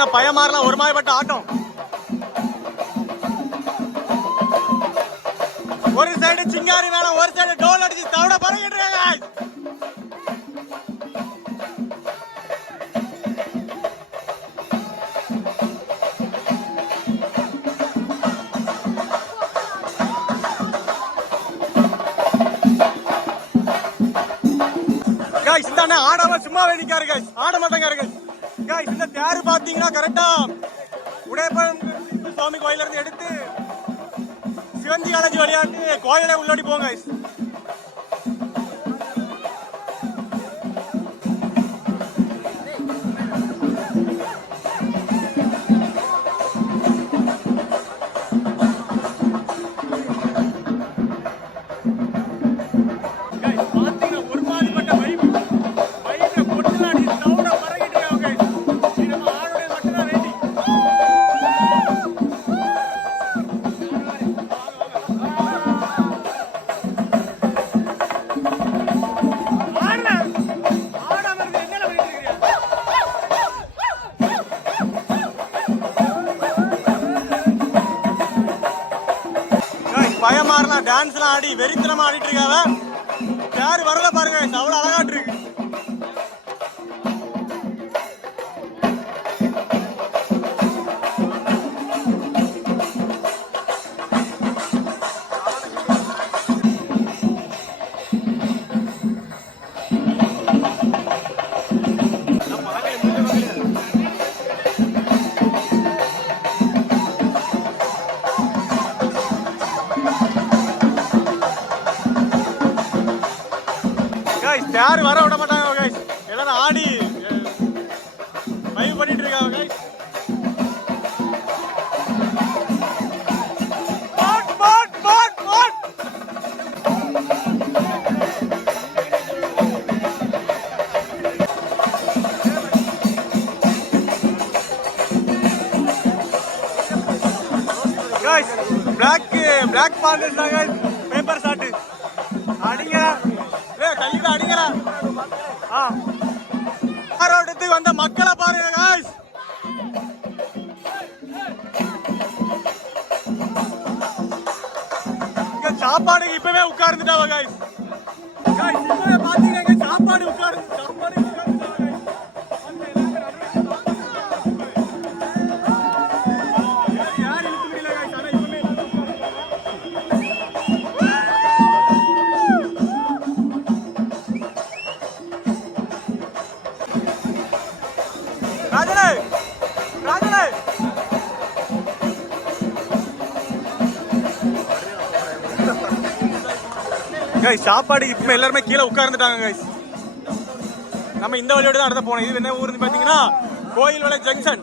பாத்தீங்கன்னா பயமாறலாம் ஒரு மாயப்பட்ட ஆட்டம். ஒரு சைடு சிங்காரி மேல ஒரு சைடு டோல் அடிச்சு தவிட பறக்கிட்டு இருக்காங்க. இந்த ஆடாம சும்மாவே நிக்காரு guys, ஆட மாட்டாங்க guys. இந்த தேர் பாத்தீங்கன்னா கரெக்டா உடையப்பன் சுவாமி கோயில இருந்து எடுத்து சிவந்தி காலேஜ் விளையாட்டு கோயிலை உள்ளாடி போங்க guys. பயமாறலாம் டான்ஸ்லாம் ஆடி வெறித்தனமா ஆடிட்டு இருக்காவ. யாரு வரல பாருங்க, அவ்வளவு அழகாட்டு இருக்கு. யாரு வர விட மாட்டாங்க guys, எல்லாரும் ஆடி வைப் பண்ணிட்டு இருக்காங்க guys. பாட் பாட் பாட் பாட் guys, black பாண்டஸ் தான் guys. பேப்பர் ஷாட் அடிங்க கையில அடிக்கிறா. ஆரோட்டத்துக்கு வந்த மக்களை பாருங்க guys. இங்க சாப்பாடுக்கு இப்பவே உட்கார்ந்துட்டாவ guys. இப்பவே பாத்தீங்கன்னா சாப்பாடு உட்கார்ந்து சாப்பாடு இப்ப எல்லாருமே கீழே உட்கார்ந்துட்டாங்க guys. நம்ம இந்த வழியோட தான் அடுத்த போனோம். இது என்ன ஊருன்னு பாத்தீங்கன்னா கோயில் வலை ஜங்ஷன்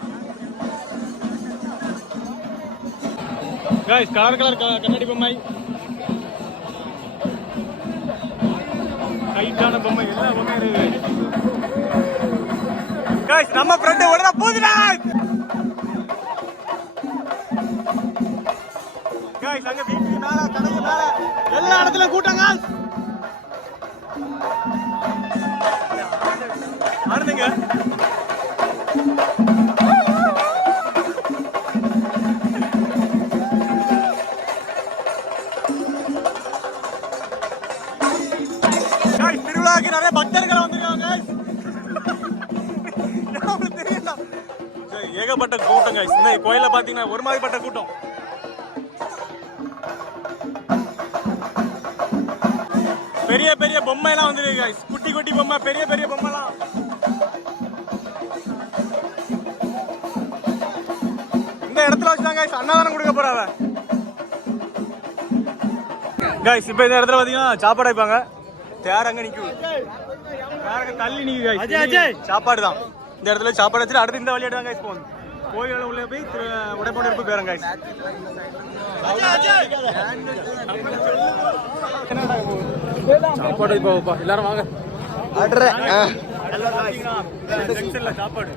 guys. கலர் கலர் கண்ணாடி பொம்மை, ஹைட்டான பொம்மை, எல்லா பொம்மை இருக்கு guys. நம்ம ஃப்ரெண்ட் உடனே போகுதுடா guys. அங்க வீட்டுக்கு மேல கடைக்கு மேல எல்லா இடத்துலயும் கூட்டங்க ஆடுங்க. திருவிழாக்கு நிறைய பக்தர்கள் வந்திருக்காங்க தெரியல. ஏகப்பட்ட கூட்டம் guys. இந்த கோயில பாத்தீங்கன்னா ஒரு மாதிரிப்பட்ட கூட்டம். பெரிய பெரிய பொம்மை எல்லாம் வந்துருக்கு guys. குட்டி குட்டி பொம்மை, பெரிய பெரிய பொம்மை எல்லாம். இந்த இடத்துல வச்சுதான் guys அன்னதானம் கொடுக்க போறாங்க guys. இப்ப இந்த இடத்துல பாத்தீங்கன்னா சாப்பாடு வைப்பாங்க. தேர் அங்க நிக்கும், தேர் தள்ளி நிக்கு guys. சாப்பாடு தான் இந்த இடத்துல சாப்பாடு வச்சுட்டு அடுத்து இந்த வழியாடு தான் guys போகணும். கோயில உள்ள போய் உடைப்போட இருப்பு பேரம் guys. சாப்பாடு இப்போ எல்லாரும் வாங்க சாப்பாடு.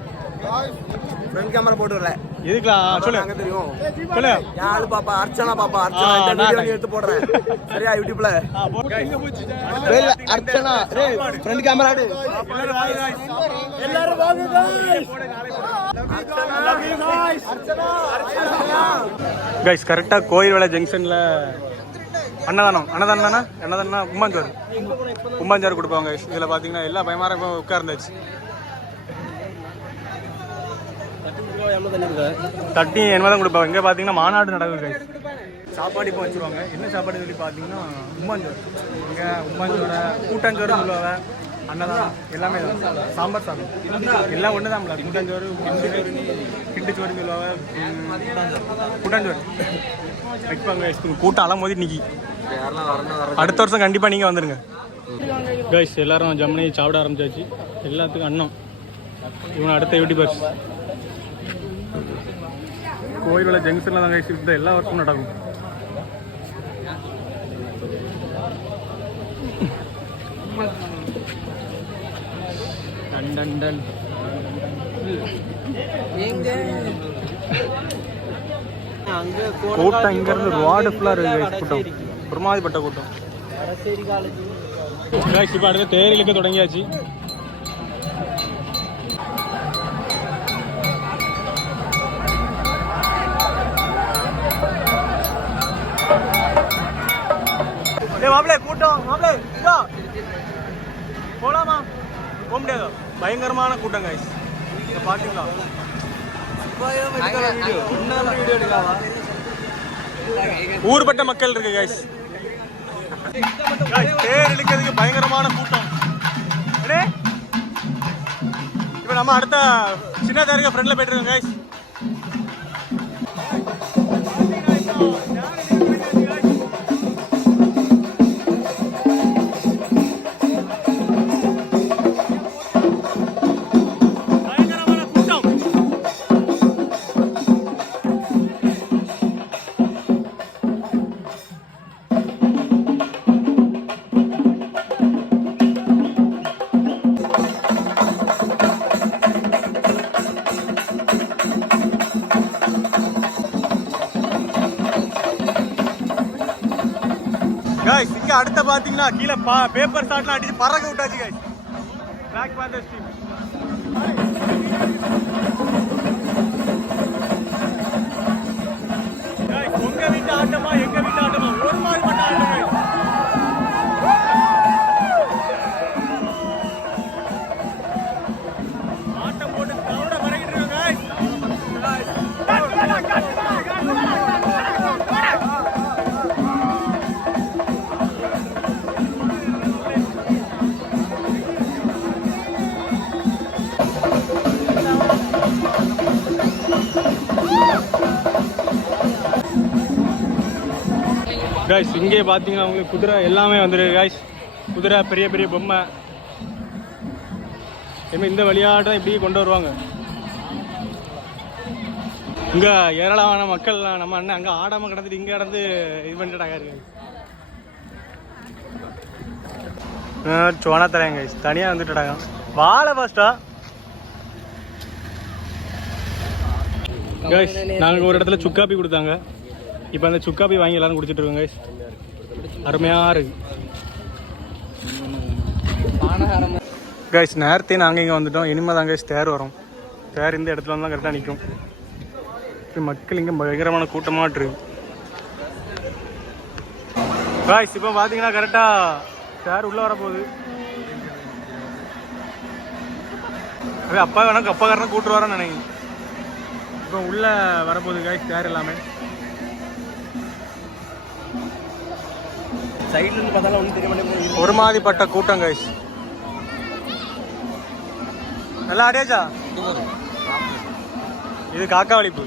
ஃப்ரண்ட் கேமரா போட்டு வரல. எதுக்கலாம் சொல்லு தெரியும் சொல்லு. யாரு பாப்பா அர்ச்சனா பாப்பா அர்ச்சனா இந்த வீடியோ நீ எடுத்து போடுறேன் சரியா யூடியூப்ல அர்ச்சனா டேய் ஃப்ரண்ட் கேமரா எடு எல்லாரும் வாங்க गाइस கரெக்டா கோயில்வள ஜங்ஷன்ல அன்னதானம் கும்பாஞ்சோறு கொடுப்பாங்க guys. இதுல பாத்தீங்கன்னா எல்லா பயமார உட்கார்ந்தாச்சு. தட்டி என்னதான் கொடுப்பாங்க. இங்க பாத்தீங்கன்னா மாநாடு நடக்குது guys. சாப்பாடு இப்போ வச்சிருவாங்க. என்ன சாப்பாடு சொல்லி பாத்தீங்கன்னா கும்பாஞ்சோறு. இங்க கும்பாஞ்சோட கூட்டாஞ்சோறு சொல்லுவாங்க. அன்னதானம் எல்லாமே சாம்பார் சாதம் எல்லாம் ஒன்று தான். கூட்டாஞ்சோறு கிண்டு சோறு சொல்லுவாங்க. கூட்டாஞ்சோறு வைப்பாங்க. கூட்டம் அலாம் போது இன்னைக்கு அடுத்த வருஷம் கண்டிப்பாக நீங்கள் வந்துடுங்க கைஸ். எல்லாரும் ஜம்னி சாப்பிட ஆரம்பிச்சாச்சு. எல்லாத்துக்கும் அன்னம். இவங்க அடுத்த யூடியூபர்ஸ். கோயிலோட ஜங்ஷனில் தான் கைஸ் இந்த எல்லா ஒர்க்கும் நடக்கும். கூட்டம் இங்க இருந்து ரோடு ஃபுல்லா இருக்கு. கூட்டம் ஒரு மாதிரிப்பட்ட கூட்டம். இப்ப அடுத்த தேரிலுக்கு தொடங்கியாச்சு. மாப்பிளே கூட்டம் மாப்பிளே போலாமா? போக முடியாது. பயங்கரமான கூட்டம் கைஸ். இங்க பாத்தீங்களா? ஊர்பட்ட மக்கள் இருக்கு கைஸ். தேர் இழுக்கிறதுக்கு பயங்கரமான கூட்டம். இப்ப நம்ம அடுத்த சின்ன தேருக்கு ஃப்ரெண்ட்ல போயிட்டு இருக்கோம் கைஸ். गाइस இங்க அடுத்து பாத்தீங்கன்னா கீழ பேப்பர் ஷாட்லாம் அடிச்சு பறக்க விட்டாச்சு guys. Black Panthers team. Guys உங்க வீட்டு ஆட்டமா எங்க வீட்டு ஆட்டமா ஒரு மாதிரி பண்ண ஆட்டம் गाइस. ஆட்டம் போட்டு தவட மறைக்கிட்டு இருக்காங்க गाइस. गाइस இங்கே பாத்தீங்கன்னா உங்களுக்கு குதிரை எல்லாமே வந்துருக்கு गाइस. குதிரை பெரிய பெரிய பொம்மை இந்த விளையாட்டை இப்படி கொண்டு வருவாங்க. இங்க ஏராளமான மக்கள் நம்ம அண்ணன் அங்க ஆடாம கிடந்துட்டு இங்க கிடந்து இது பண்ணிட்டாங்க இருக்கு. சோனா தரேன் गाइस. தனியா வந்துட்டாங்க. வாழை பாஸ்டா गाइस. நாங்க ஒரு இடத்துல சுக்காப்பி கொடுத்தாங்க. இப்போ அந்த சுக்காப்பி வாங்கி எல்லாரும் குடிச்சிட்டு இருக்கோம் गाइस. அருமையா இருக்கு गाइस. நேரத்தே நாங்கள் இங்கே வந்துட்டோம். இனிமேல் தான் गाइस தேர் வரும். தேர் இந்த இடத்துல வந்து தான் கரெக்டாக நிற்கும். இப்போ மக்கள் இங்கே பயங்கரமான கூட்டமாக இருக்கு गाइस. இப்போ பார்த்தீங்கன்னா கரெக்டாக தேர் உள்ளே வரப்போகுது. அப்பா வேணா அப்பாக்காரனை கூப்பிட்டு வரேன்னு நினைக்கிறேன். இப்போ உள்ளே வரப்போகுது गाइस தேர் எல்லாமே. சைடுல இருந்து பார்த்தாலும் ஒன்றும் தெரிய மாட்டேங்குது. ஒரு மாதிரிப்பட்ட கூட்டம் गाइस. நல்லா ஆடியாச்சா? இது காக்கா வலிப்பு.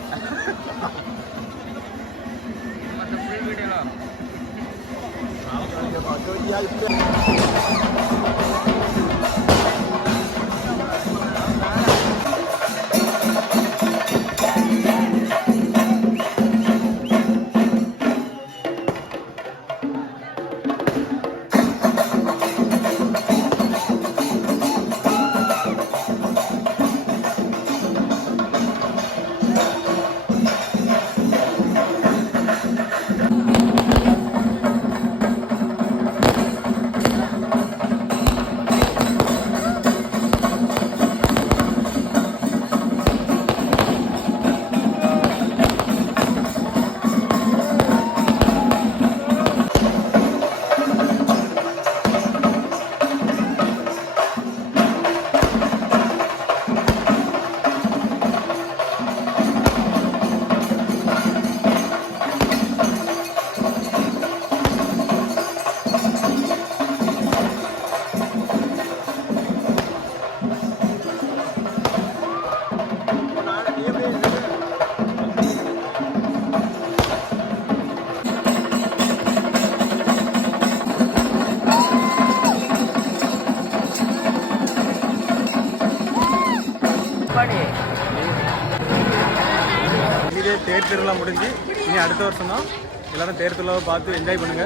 திருவிழா முடிஞ்சு இனி அடுத்த வருஷம் தான் எல்லாரும் தேர் திருவிழாவை பார்த்து என்ஜாய் பண்ணுங்க.